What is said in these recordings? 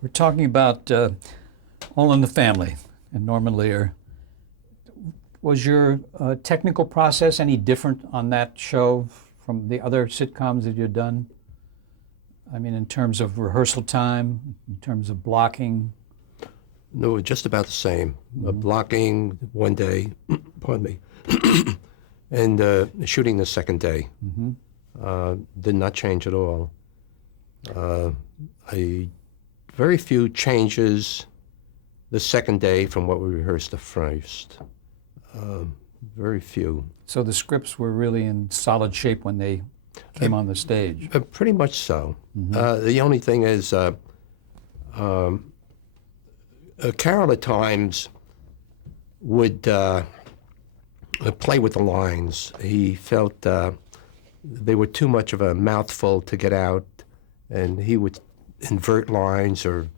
We're talking about All in the Family and Norman Lear. Was your technical process any different on that show from the other sitcoms that you'd done? I mean, in terms of rehearsal time, in terms of blocking? No, just about the same. Blocking one day, pardon me, and shooting the second day. Did not change at all. Very few changes the second day from what we rehearsed the first. Very few. So the scripts were really in solid shape when they came on the stage? Pretty much so. The only thing is Carol at times would play with the lines. He felt they were too much of a mouthful to get out, and he would invert lines or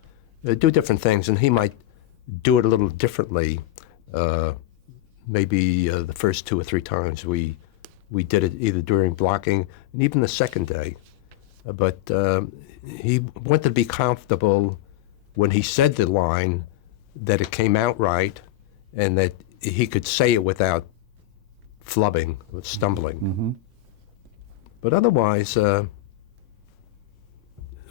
do different things, and he might do it a little differently. Maybe the first 2 or 3 times we did it either during blocking and even the second day. But he wanted to be comfortable when he said the line that it came out right and that he could say it without flubbing or stumbling. But otherwise,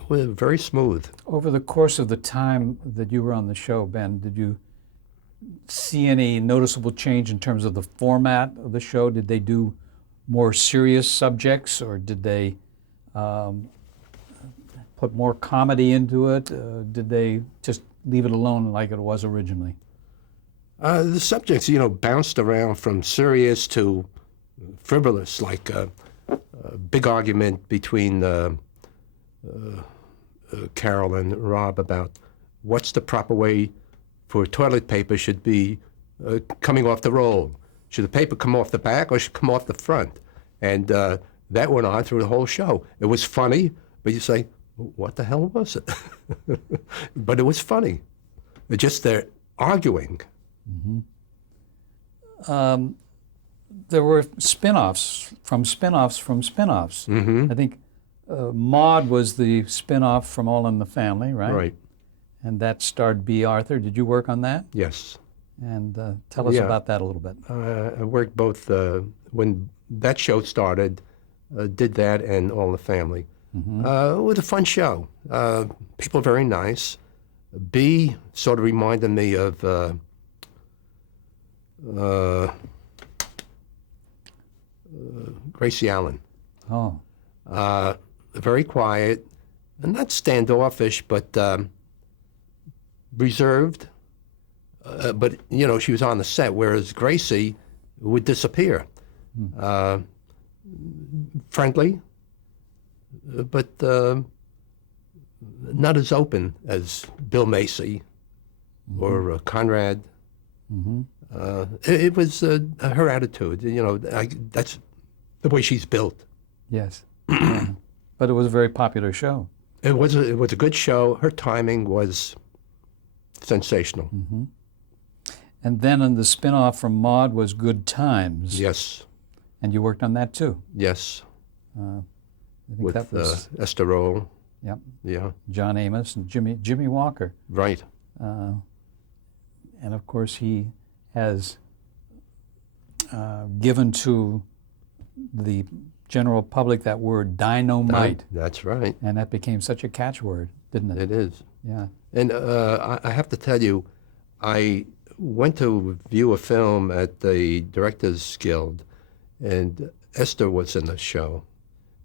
we're very smooth. Over the course of the time that you were on the show, Ben, did you see any noticeable change in terms of the format of the show? Did they do more serious subjects, or did they put more comedy into it? Did they just leave it alone like it was originally? The subjects, bounced around from serious to frivolous, like a big argument between Carol and Rob about what's the proper way for toilet paper should be coming off the roll. Should the paper come off the back or should it come off the front? And that went on through the whole show. It was funny, but you say, what the hell was it? But it was funny. Just they're arguing. There were spin-offs from spin-offs from spin-offs. I think Maude was the spin-off from All in the Family, right? Right. And that starred B. Arthur. Did you work on that? Yes. And tell us about that a little bit. I worked both when that show started, did that and All in the Family. It was a fun show. People very nice. B sort of reminded me of Gracie Allen. Oh. Very quiet, and not standoffish, but reserved. But, she was on the set, whereas Gracie would disappear. Friendly, but not as open as Bill Macy or Conrad. It was her attitude. That's the way she's built. Yes. Yeah. But it was a very popular show. It was a good show. Her timing was sensational. And then on the spin-off from Maude was Good Times. Yes. And you worked on that too. Yes. I think With that was Esther Roll. Yep. Yeah. John Amos and Jimmy Walker. Right. And of course he has given to the general public that word dynamite. That's right. And that became such a catchword, didn't it? It is. Yeah. And I have to tell you, I went to view a film at the Directors Guild, and Esther was in the show.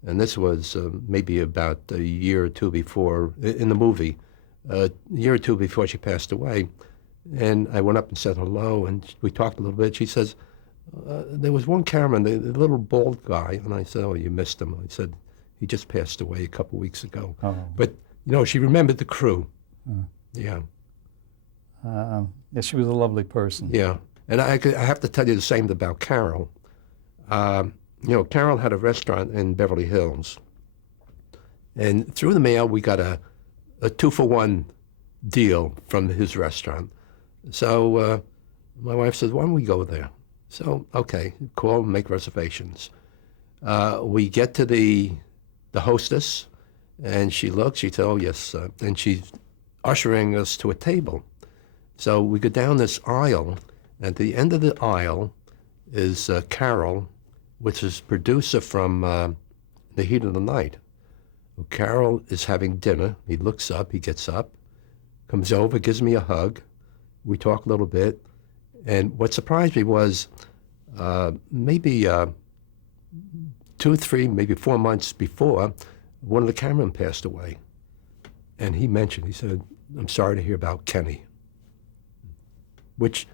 And this was maybe about a year or two before, in the movie, a year or two before she passed away. And I went up and said hello, and we talked a little bit. She says, there was one cameraman, the little bald guy, and I said, oh, you missed him. I said, he just passed away a couple weeks ago. Oh. But, she remembered the crew. Yeah. Yeah, she was a lovely person. Yeah. And I have to tell you the same about Carol. Carol had a restaurant in Beverly Hills. And through the mail, we got a 2-for-1 deal from his restaurant. So my wife said, why don't we go there? So, okay, call and make reservations. We get to the hostess, and she looks, she said, oh, yes. And she's ushering us to a table. So we go down this aisle. At the end of the aisle is Carol, which is producer from The Heat of the Night. Carol is having dinner. He looks up, he gets up, comes over, gives me a hug. We talk a little bit. And what surprised me was maybe 2, 3, maybe 4 months before, one of the cameramen passed away. And he said, I'm sorry to hear about Kenny. Which,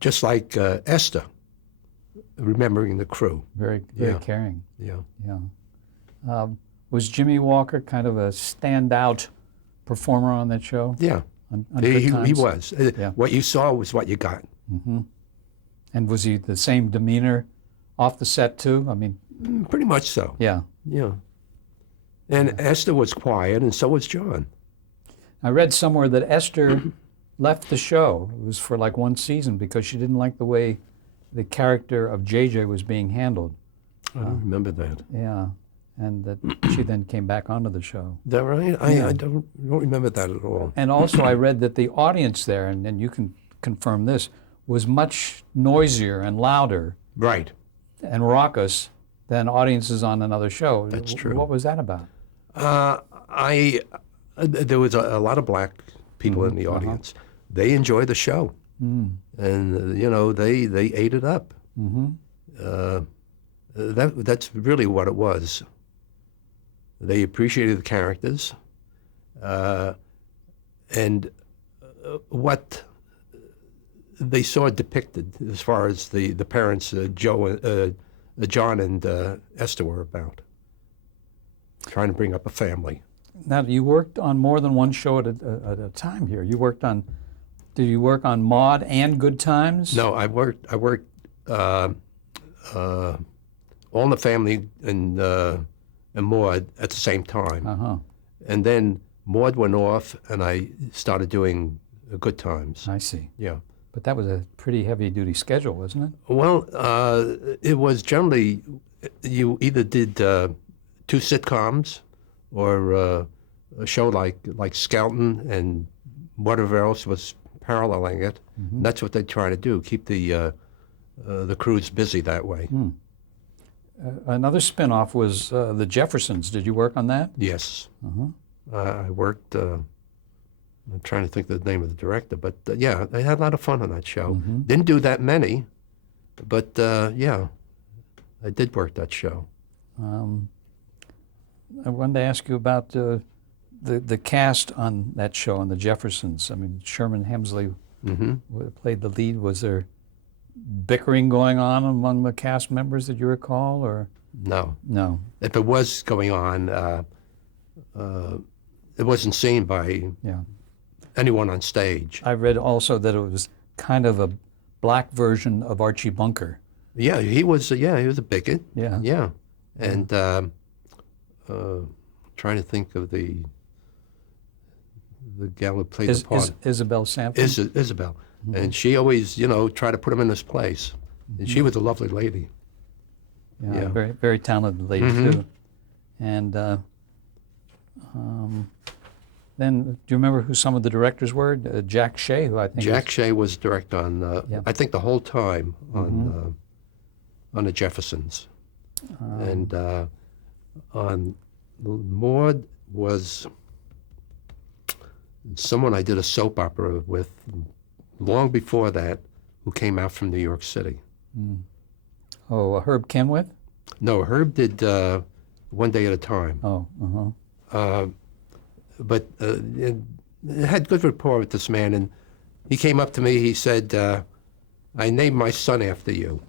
just like Esther, remembering the crew. Very Yeah. caring. Yeah. Yeah. Was Jimmy Walker kind of a standout performer on that show? Yeah. On Good He Times? was. Yeah. What you saw was what you got. And was he the same demeanor off the set too? I mean, Pretty much so. yeah. Yeah. And Esther was quiet, and so was John. I read somewhere that Esther left the show. It was for like one season because she didn't like the way the character of JJ was being handled. I don't remember that. Yeah. And that she then came back onto the show. Is that right? I don't remember that at all. And also I read that the audience there, and you can confirm this, was much noisier and louder Right. and raucous than audiences on another show. That's true. What was that about? There was a lot of black people in the audience. They enjoyed the show, and they ate it up. That's really what it was. They appreciated the characters, and what they saw depicted as far as the parents, John and Esther, were about. Trying to bring up a family. Now, you worked on more than one show at a time here. Did you work on Maude and Good Times? No, I worked All in the Family and Maude at the same time. Uh-huh. And then Maude went off, and I started doing Good Times. I see. Yeah. But that was a pretty heavy-duty schedule, wasn't it? Well, it was generally, you either did 2 sitcoms or a show like Skelton and whatever else was paralleling it. And that's what they try to do, keep the crews busy that way. Another spin-off was The Jeffersons. Did you work on that? Yes. I worked, I'm trying to think of the name of the director, but yeah, I had a lot of fun on that show. Didn't do that many, but yeah, I did work that show. I wanted to ask you about the cast on that show, on The Jeffersons. I mean, Sherman Hemsley played the lead. Was there bickering going on among the cast members that you recall, or? No. No. If it was going on, it wasn't seen by anyone on stage. I read also that it was kind of a black version of Archie Bunker. Yeah, he was a bigot. Yeah. Yeah. And trying to think of the gal who played the part. Isabel Sanford? Isabel. And she always, tried to put him in his place. And she was a lovely lady. Yeah. Very, very talented lady, too. And then, do you remember who some of the directors were? Jack Shea, who I think Jack Shea was direct on, I think the whole time on The Jeffersons. And on Maude was someone I did a soap opera with long before that, who came out from New York City. Oh, Herb Kenwith? No, Herb did One Day at a Time. Oh, But it had good rapport with this man, and he came up to me, he said, I named my son after you.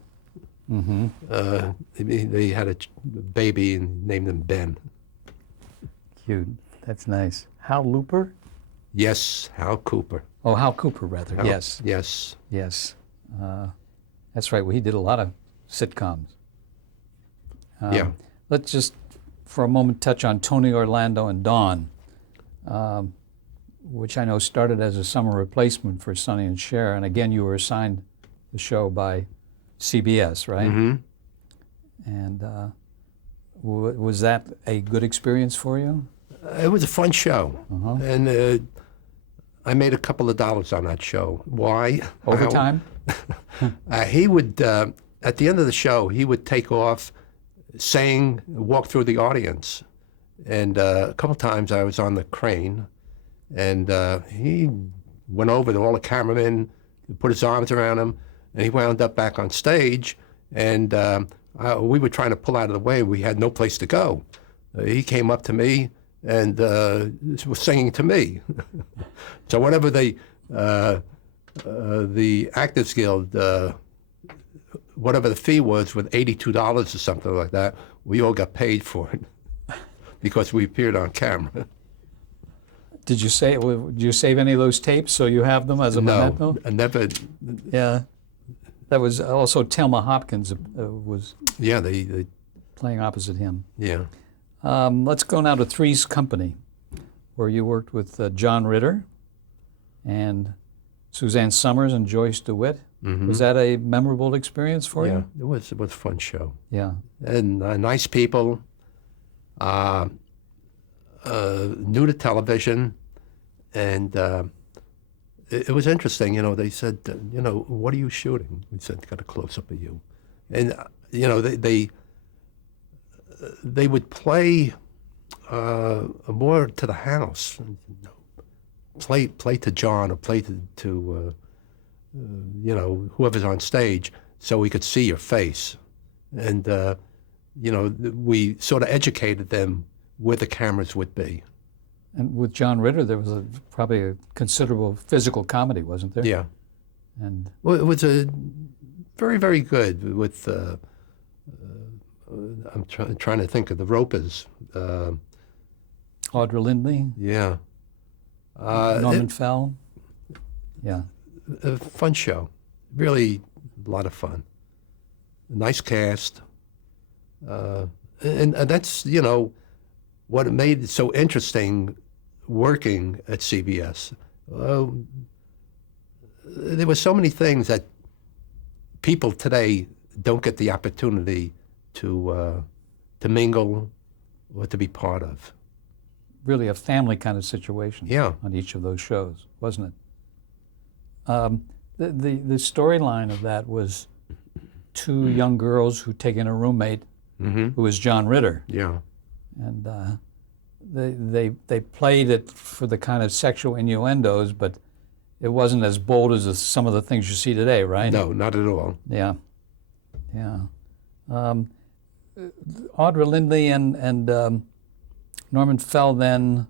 They had a baby and named him Ben. cute. That's nice. Hal Looper? Yes, Hal Cooper. Oh, Hal Cooper, rather. Hal- Yes. Yes. Yes. That's right. Well, he did a lot of sitcoms. Yeah. Let's just, for a moment, touch on Tony Orlando and Dawn, which I know started as a summer replacement for Sonny and Cher. And again, you were assigned the show by CBS, right? And was that a good experience for you? It was a fun show. And I made a couple of dollars on that show. Why? Overtime? He would, at the end of the show, he would take off, walk through the audience. And a couple times I was on the crane, and he went over to all the cameramen, put his arms around him, and he wound up back on stage. And we were trying to pull out of the way. We had no place to go. He came up to me and was singing to me. So whatever the Actors Guild, whatever the fee was, with $82 or something like that, we all got paid for it because we appeared on camera. Did you save any of those tapes so you have them as a memento? No, I never. Yeah. That was also Thelma Hopkins was Yeah, they playing opposite him. yeah. Let's go now to Three's Company, where you worked with John Ritter and Suzanne Summers and Joyce DeWitt. Mm-hmm. Was that a memorable experience for Yeah, you? it was a fun show. Yeah. And nice people, new to television, and it was interesting. They said, what are you shooting? We said, got a close up of you, and they would play more to the house, play to John or play to whoever's on stage, so we could see your face, and we sort of educated them where the cameras would be. And with John Ritter, there was probably a considerable physical comedy, wasn't there? Yeah. And Well, it was a very, very good with. I'm trying to think of the Ropers. Audra Lindley, Yeah. Norman Fell. Yeah. A fun show. Really a lot of fun. Nice cast. And that's, what made it so interesting working at CBS. There were so many things that people today don't get the opportunity to mingle or to be part of. Really a family kind of situation. Yeah. On each of those shows, wasn't it? The storyline of that was two young girls who take in a roommate Mm-hmm. who was John Ritter, Yeah. and they played it for the kind of sexual innuendos, but it wasn't as bold as some of the things you see today, right? No, not at all. Yeah, yeah. Audra Lindley and Norman Fell then,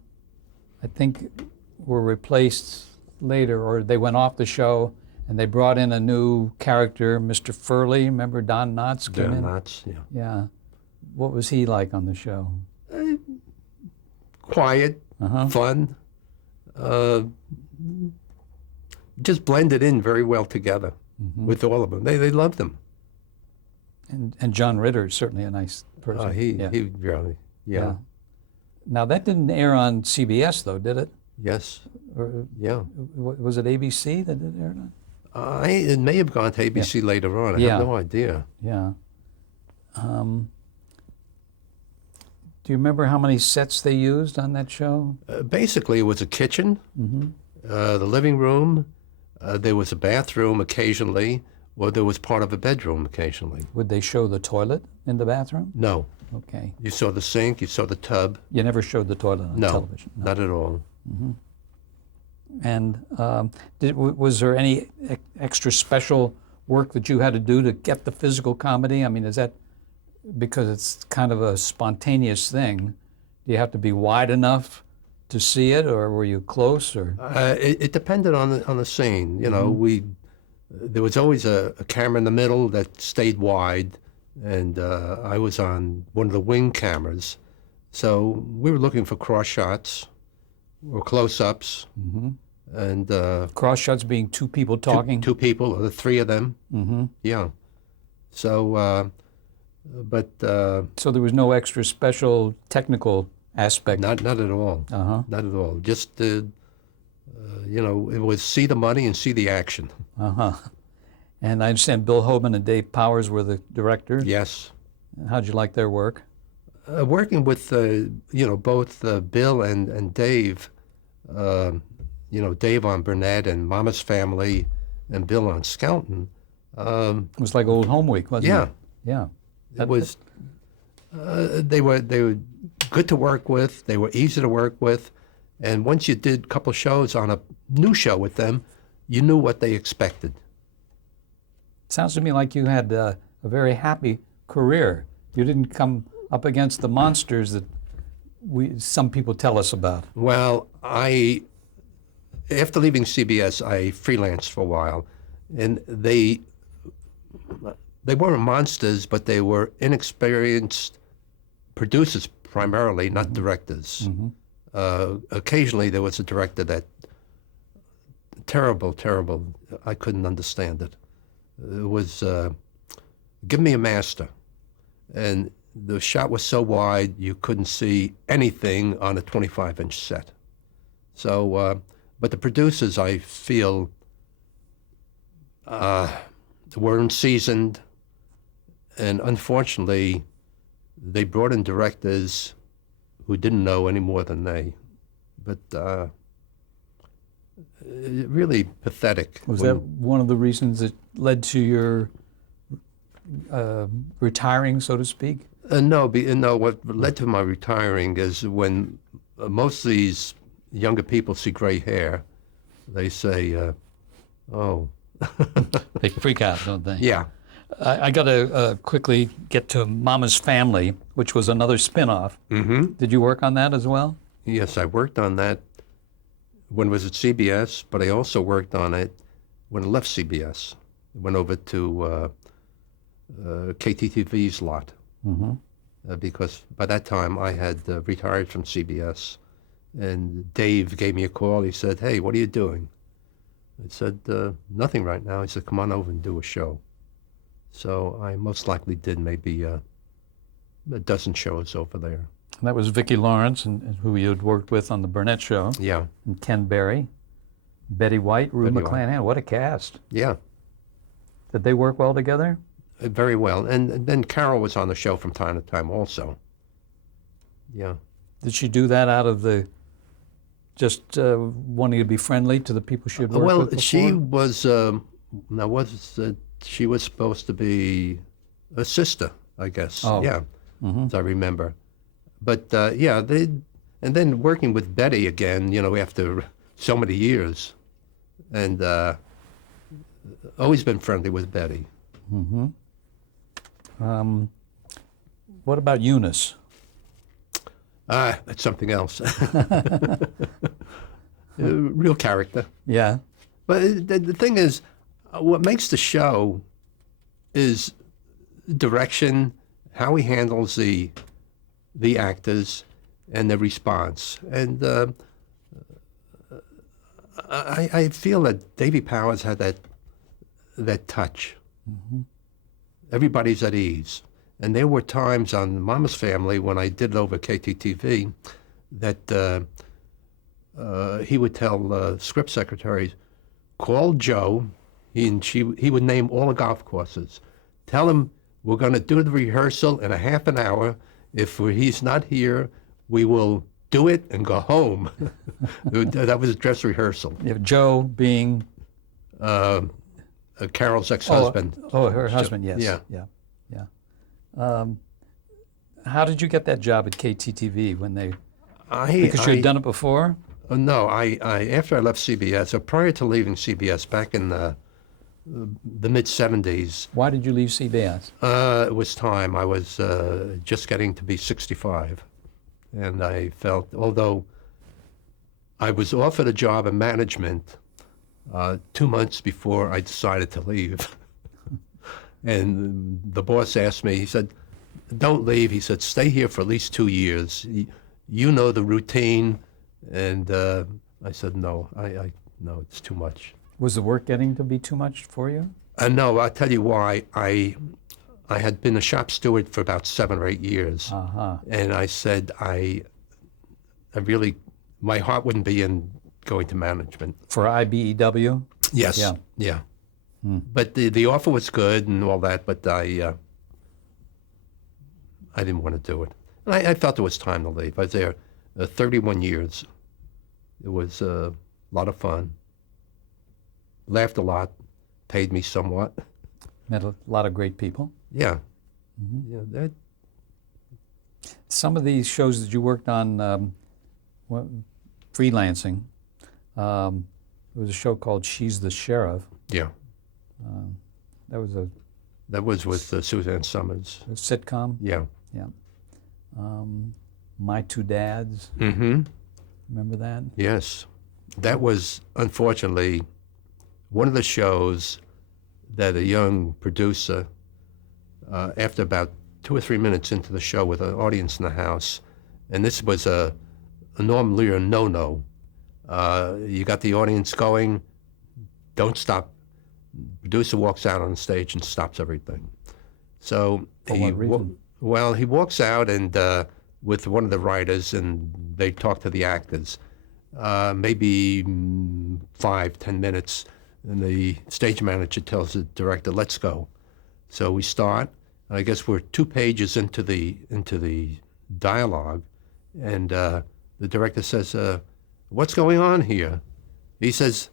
I think, were replaced later, or they went off the show, and they brought in a new character, Mr. Furley. Remember Don Knotts came in? Knots, yeah. Yeah. What was he like on the show? Quiet, Uh-huh. fun, just blended in very well together with all of them. They loved him. And John Ritter is certainly a nice person. He yeah. really, yeah. Now that didn't air on CBS though, did it? Yes, Or yeah. was it ABC that it aired on? It may have gone to ABC later on. I Yeah. have no idea. Yeah. Do you remember how many sets they used on that show? Basically, it was a kitchen, the living room. There was a bathroom occasionally, or there was part of a bedroom occasionally. Would they show the toilet in the bathroom? No, Okay. you saw the sink, you saw the tub. You never showed the toilet on No, television? not at all. And was there any extra special work that you had to do to get the physical comedy? I mean, is that because it's kind of a spontaneous thing? Do you have to be wide enough to see it, or were you close? Or It depended on the scene. There was always a camera in the middle that stayed wide, and I was on one of the wing cameras, so we were looking for cross shots or close-ups, and cross shots being two people talking? two people or the three of them. Mm-hmm. Yeah. So, but So there was no extra special technical aspect? not at all. Uh-huh. Not at all. Just it was see the money and see the action. Uh-huh. And I understand Bill Hoban and Dave Powers were the directors? Yes. How'd you like their work? Working with both Bill and Dave, Dave on Burnett and Mama's Family and Bill on Skelton. It was like old home week, wasn't Yeah, it? Yeah. it was. They were good to work with. They were easy to work with, and once you did a couple shows on a new show with them, you knew what they expected. Sounds to me like you had a very happy career. You didn't come up against the monsters that some people tell us about. Well, after leaving CBS, I freelanced for a while, and they weren't monsters, but they were inexperienced producers primarily, not directors. Occasionally, there was a director that terrible. I couldn't understand it. It was give me a master, and the shot was so wide you couldn't see anything on a 25-inch set. So, but the producers, I feel, weren't seasoned, and unfortunately, they brought in directors who didn't know any more than they. But really pathetic. Was that one of the reasons that led to your retiring, so to speak? No, what led to my retiring is when most of these younger people see gray hair, they say, oh. They freak out, don't they? Yeah. I got to quickly get to Mama's Family, which was another spin-off. Mm-hmm. Did you work on that as well? Yes, I worked on that when it was at CBS, but I also worked on it when I left CBS. Went over to KTTV's lot. Because by that time I had retired from CBS, and Dave gave me a call. He said, "Hey, what are you doing?" I said, "Nothing right now." He said, "Come on over and do a show." So I most likely did maybe a dozen shows over there. And that was Vicki Lawrence, and who you had worked with on the Burnett Show, Yeah, and Ken Berry, Betty White, Rue Betty McClanahan. What a cast! yeah, Did they work well together? very well. And then Carol was on the show from time to time also. Yeah. Did she do that out of the just wanting to be friendly to the people she had worked with Well, before? she was supposed to be a sister, I guess. Oh. Yeah, as I remember. But and then working with Betty again, after so many years, and always been friendly with Betty. What about Eunice? That's something else. Real character. Yeah. But the thing is, what makes the show is direction, how he handles the actors, and the response. And I feel that Davy Powers had that touch. Everybody's at ease. And there were times on Mama's Family when I did it over KTTV that he would tell script secretaries, call Joe, he would name all the golf courses. Tell him we're going to do the rehearsal in a half an hour. If he's not here, we will do it and go home. That was a dress rehearsal. You have Joe being... Carol's ex-husband. Oh, her husband, yes. Yeah. How did you get that job at KTTV when they... Because you I had done it before? No, I after I left CBS, or prior to leaving CBS back in the mid-'70s, Why did you leave CBS? it was time. I was just getting to be 65, and I felt, although I was offered a job in management 2 months before I decided to leave. And the boss asked me, he said, "Don't leave." He said, "Stay here for at least 2 years. You know the routine." And I said, "No, no, it's too much." Was the work getting to be too much for you? No, I'll tell you why. I had been a shop steward for about 7 or 8 years. And I said, I really, my heart wouldn't be in going to management. For IBEW? Yes. Yeah. But the offer was good and all that, but I didn't want to do it. And I felt it was time to leave. I was there 31 years. It was a lot of fun. Laughed a lot, paid me somewhat. Met a lot of great people. Yeah. Mm-hmm. Yeah, that, Some of these shows that you worked on, freelancing, there was a show called She's the Sheriff. yeah. That was a That was with Suzanne Summers. sitcom. Yeah. Yeah. My Two Dads. Mm-hmm. Remember that? Yes. That was, unfortunately, one of the shows that a young producer, after about 2 or 3 minutes into the show with an audience in the house, and this was a normally a no-no. You got the audience going, don't stop. Producer walks out on the stage and stops everything. So For what reason? Well, he walks out and with one of the writers, and they talk to the actors. Maybe 5-10 minutes, and the stage manager tells the director, "Let's go." So we start. I guess we're 2 pages into the dialogue, and the director says, "What's going on here?" He says,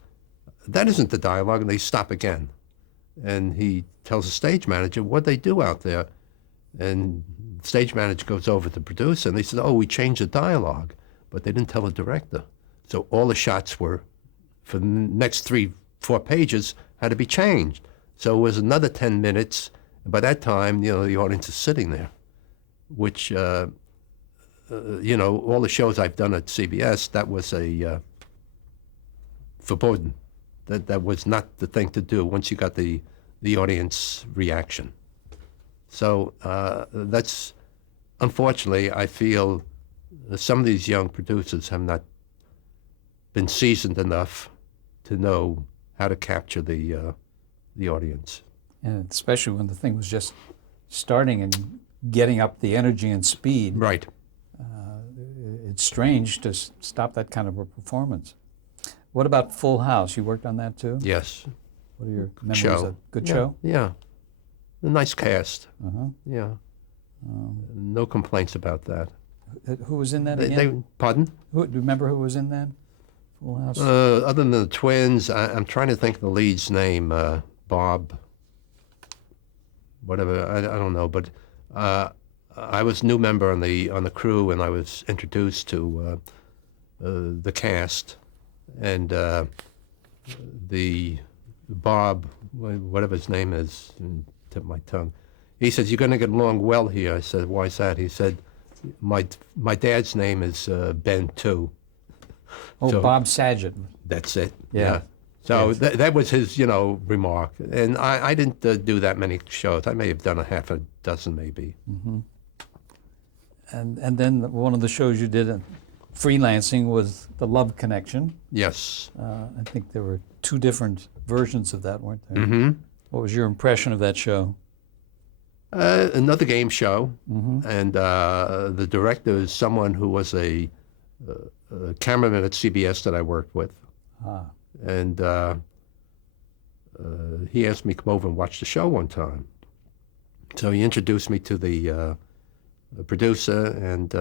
"That isn't the dialogue," and they stop again. And he tells the stage manager, "What'd they do out there?" And the stage manager goes over to the producer, and they said, "Oh, we changed the dialogue," but they didn't tell the director. So all the shots were, for the next 3-4 pages, had to be changed. So it was another 10 minutes. And by that time, the audience is sitting there, which, all the shows I've done at CBS, that was a forbidden. That was not the thing to do once you got the audience reaction. So that's, unfortunately, I feel some of these young producers have not been seasoned enough to know how to capture the audience. And especially when the thing was just starting and getting up the energy and speed. Right. It's strange to stop that kind of a performance. What about Full House? You worked on that too? Yes. What are your memories Show. of good Yeah, show? Yeah. A nice cast. Uh-huh. Yeah. No complaints about that. Who was in that They, again? pardon? Do you remember who was in that? Full House? Other than the twins, I'm trying to think of the lead's name, Bob, whatever, I don't know, but I was a new member on the crew, and I was introduced to the cast, and the Bob, whatever his name is, tip of my tongue, he says, "You're going to get along well here." I said, "Why is that?" He said, my dad's name is Ben too. Oh, So- Bob Saget. That's it. Yeah. So Yeah. that was his, remark. And I didn't do that many shows. I may have done a half a dozen, maybe. And then one of the shows you did in freelancing was The Love Connection. Yes. I think there were 2 different versions of that, weren't there? Mm-hmm. What was your impression of that show? Another game show, Mm-hmm. and the director is someone who was a cameraman at CBS that I worked with, Ah, and he asked me to come over and watch the show one time. So he introduced me to the producer, and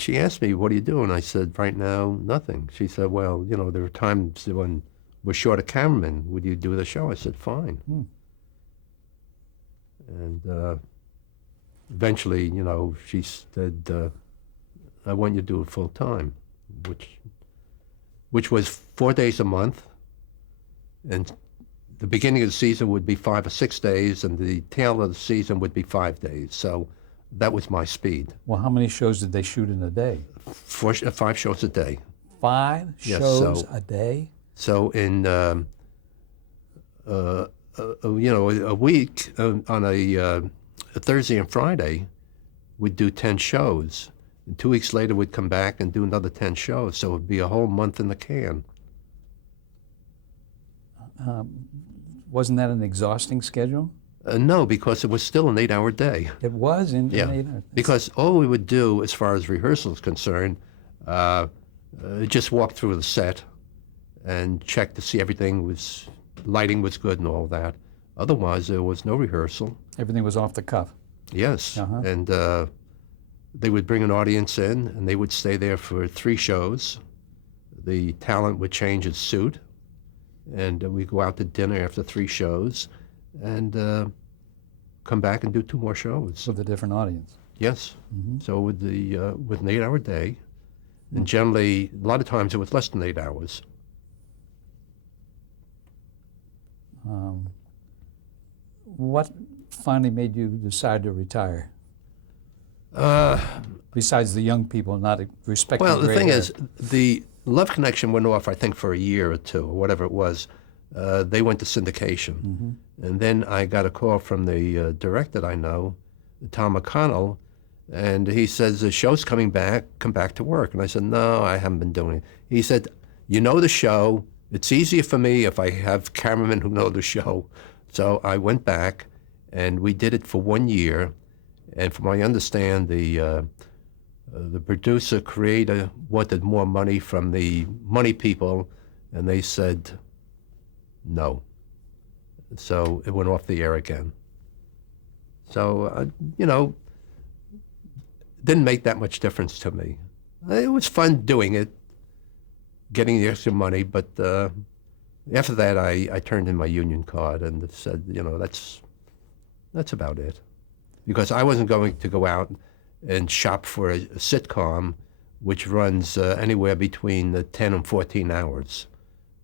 she asked me, "What are you doing?" I said, "Right now, nothing." She said, "Well, there are times when we're short a cameraman. Would you do the show?" I said, "Fine." Hmm. And eventually, she said, "I want you to do it full time," which was 4 days a month, and the beginning of the season would be 5 or 6 days, and the tail of the season would be 5 days. So that was my speed. well, how many shows did they shoot in a day? 5 shows a day. 5 Yes, shows so- a day? So in a week, on a Thursday and Friday, we'd do 10 shows. And 2 weeks later, we'd come back and do another 10 shows. So it'd be a whole month in the can. Wasn't that an exhausting schedule? No, because it was still an 8-hour day. It was in Yeah, 8 hours. because all we would do, as far as rehearsal is concerned, just walk through the set and check to see lighting was good and all that. Otherwise, there was no rehearsal. Everything was off the cuff. Yes, Uh-huh. and they would bring an audience in, and they would stay there for 3 shows. the talent would change his suit, and we'd go out to dinner after 3 shows, and come back and do 2 more shows. With a different audience. Yes. So with an 8-hour day, and generally a lot of times it was less than 8 hours. What finally made you decide to retire? Besides the young people not respecting Well, the gray thing hair. is, the Love Connection went off, I think, for a year or 2, or whatever it was. They went to syndication. And then I got a call from the director that I know, Tom McConnell, and he says, the show's coming back, come back to work. And I said, no, I haven't been doing it. He said, you know the show. It's easier for me if I have cameramen who know the show. So I went back, and we did it for 1 year. And from what I understand, the producer, creator, wanted more money from the money people, and they said no. So it went off the air again. So, didn't make that much difference to me. It was fun doing it, getting the extra money, but after that I turned in my union card and said, that's about it. Because I wasn't going to go out and shop for a sitcom which runs anywhere between 10 and 14 hours.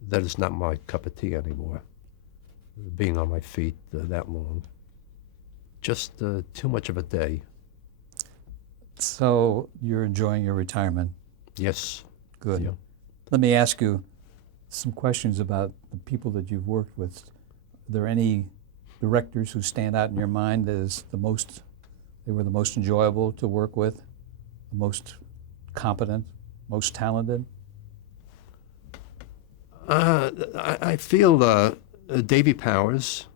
That is not my cup of tea anymore, being on my feet that long. Just too much of a day. So you're enjoying your retirement. Yes. Good. Yeah. Let me ask you some questions about the people that you've worked with. Are there any directors who stand out in your mind as they were the most enjoyable to work with, the most competent, most talented? I feel Davy Powers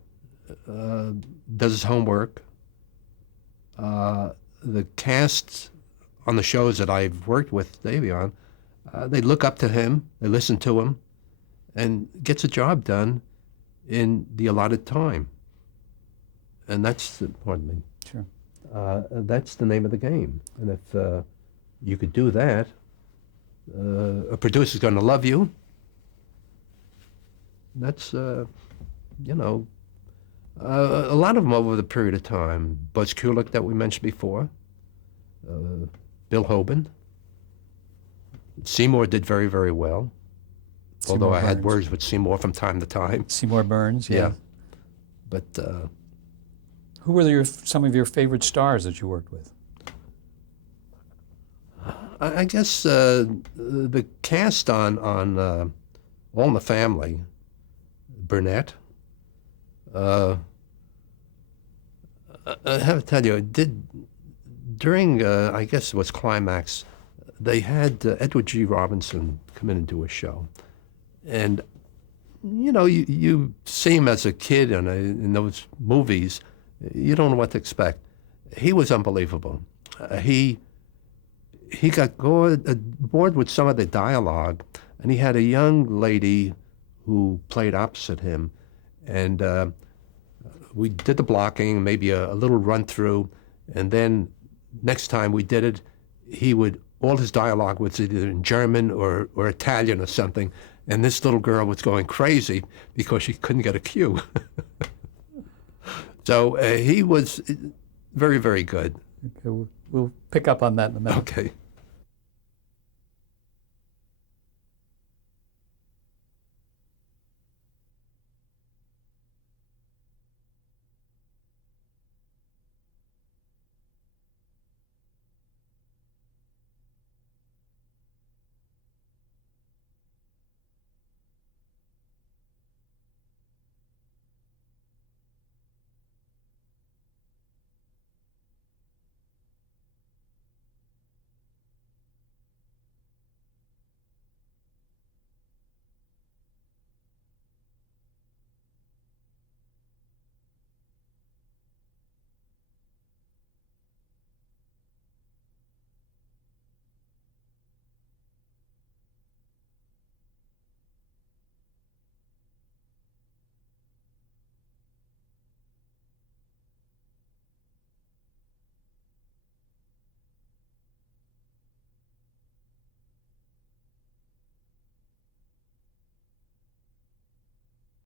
does his homework. The cast on the shows that I've worked with Davy on, they look up to him, they listen to him, and gets a job done in the allotted time. And that's, pardon me. Sure. That's the name of the game. And if you could do that, a producer's going to love you. That's, a lot of them over the period of time. Buzz Kulick that we mentioned before, Bill Hoban. Seymour did very, very well. Although I had Burns. words with Seymour from time to time. Seymour Burns, yeah. Yeah. But Who were some of your favorite stars that you worked with? I guess the cast on All in the Family, Burnett. I have to tell you, during I guess it was Climax, they had Edward G. Robinson come in and do a show, and you see him as a kid in those movies, you don't know what to expect. He was unbelievable. He got bored with some of the dialogue, and he had a young lady who played opposite him, and we did the blocking, maybe a little run through, and then next time we did it, all his dialogue was either in German or Italian or something, and this little girl was going crazy because she couldn't get a cue. So he was very, very good. Okay, we'll pick up on that in a minute. Okay.